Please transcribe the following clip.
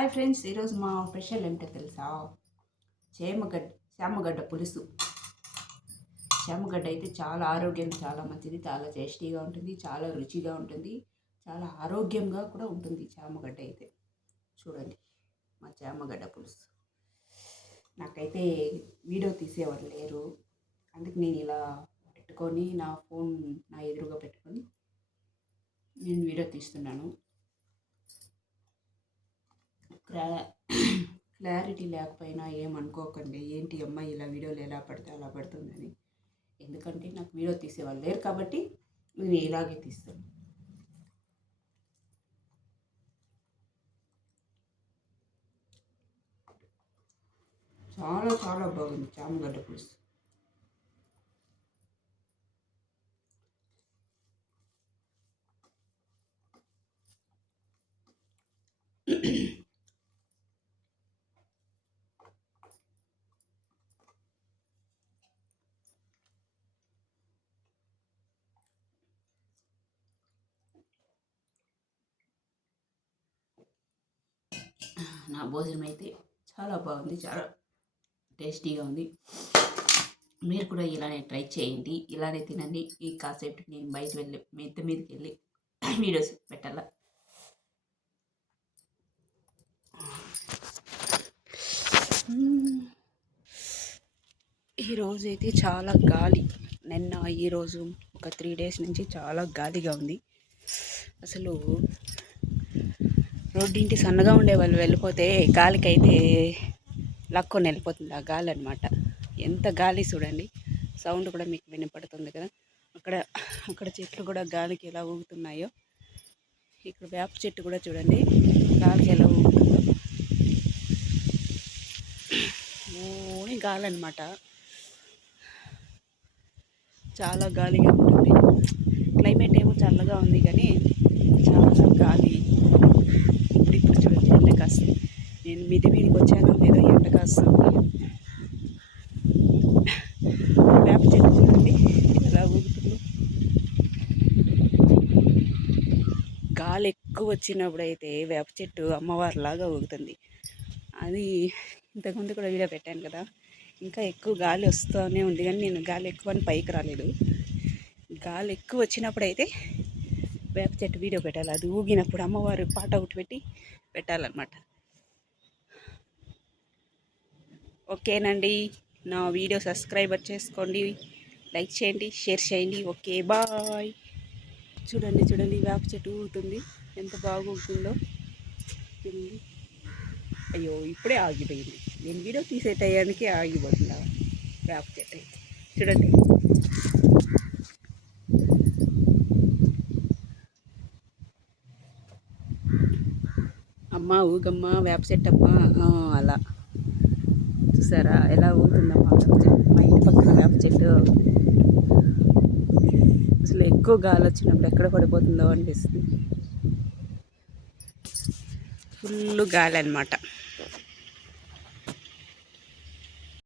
Hi friends, ఈరోజు మా special ఏంటో తెలుసా? చామగడ్డ పులుసు. చామగడ్డ అయితే చాలా ఆరోగ్యానికి చాలా మంచిది, చాలా టేస్టీగా ఉంటుంది, చాలా రుచిగా ఉంటుంది, చాలా ఆరోగ్యంగా కూడా ఉంటుంది చామగడ్డ అయితే. చూడండి మా చామగడ్డ పులుసు. నాకైతే వీడియో తీసేవాళ్ళు లేరు, అందుకు నేను ఇలా పెట్టుకొని నా ఫోన్ నా ఎదురుగా పెట్టుకొని నేను వీడియో తీస్తున్నాను. క్లారిటీ లేకపోయినా ఏమనుకోకండి, ఏంటి అమ్మాయి ఇలా వీడియోలు ఎలా పడితే అలా పడుతుందని. ఎందుకంటే నాకు వీడియో తీసేవాళ్ళు లేరు కాబట్టి నేను ఇలాగే తీస్తాను. చాలా చాలా బాగుంది చామగడ్డ పులుసు. నా భోజనం అయితే చాలా బాగుంది, చాలా టేస్టీగా ఉంది. మీరు కూడా ఇలానే ట్రై చేయండి, ఇలానే తినండి. ఈ కాసేపు నేను బయట వెళ్ళి మిద్ద మీదకి వెళ్ళి వీడియోస్ పెట్టాలా. ఈరోజు అయితే చాలా గాలి, నిన్న ఈరోజు ఒక 3 days నుంచి చాలా గాలిగా ఉంది. అసలు రోడ్డింటి సన్నగా ఉండే వాళ్ళు వెళ్ళిపోతే గాలికైతే లక్కొని వెళ్ళిపోతుంది ఆ గాలి అనమాట. ఎంత గాలి చూడండి, సౌండ్ కూడా మీకు వినపడుతుంది కదా. అక్కడ చెట్లు కూడా గాలికి ఎలా ఊగుతున్నాయో, ఇక్కడ వేప చెట్టు కూడా చూడండి గాలికి ఎలా ఊగుతుందో. ఓని గాలి అనమాట, చాలా గాలిగా ఉంటుంది. క్లైమేట్ ఏమో చల్లగా ఉంది కానీ చాలా గాలి. ఇప్పుడు చూడండి ఎండ కాస్తుంది. నేను మిద్ది మీదకి వచ్చాను లేదో ఎండ కాస్తుంది. వేప చెట్టు చూడండి ఎలా ఊగుతుందో. గాలి ఎక్కువ వచ్చినప్పుడు అయితే వేప చెట్టు అమ్మవారిలాగా ఊగుతుంది. అది ఇంతకుముందు కూడా వీడియో పెట్టాను కదా. ఇంకా ఎక్కువ గాలి వస్తూనే ఉంది కానీ నేను గాలి ఎక్కువ అని పైకి రాలేదు. గాలి ఎక్కువ వచ్చినప్పుడు అయితే వేప చెట్టు వీడియో పెట్టాలి. అది ఊగినప్పుడు అమ్మవారు పాట ఒకటి పెట్టి పెట్టాలన్నమాట. ఓకేనండి, నా వీడియో సబ్స్క్రైబర్ చేసుకోండి, లైక్ చేయండి, షేర్ చేయండి. Okay, bye. చూడండి వేప చెట్టు ఊగుతుంది, ఎంత బాగా ఊగుతుందో. అయ్యో ఇప్పుడే ఆగిపోయింది, నేను వీడియో తీసే టయానికి ఆగిపోతుందా వేప చెట్టు అయితే. చూడండి అమ్మ ఊగమ్మ వేప చెట్టు అమ్మ, అలా చూసారా ఎలా ఊగుతుందమ్మా వేప చెట్టు. మా ఇంటి పక్కన వేప చెట్టు అసలు ఎక్కువ గాలి వచ్చినప్పుడు ఎక్కడ పడిపోతుందో అనిపిస్తుంది. ఫుల్ గాలి అనమాట.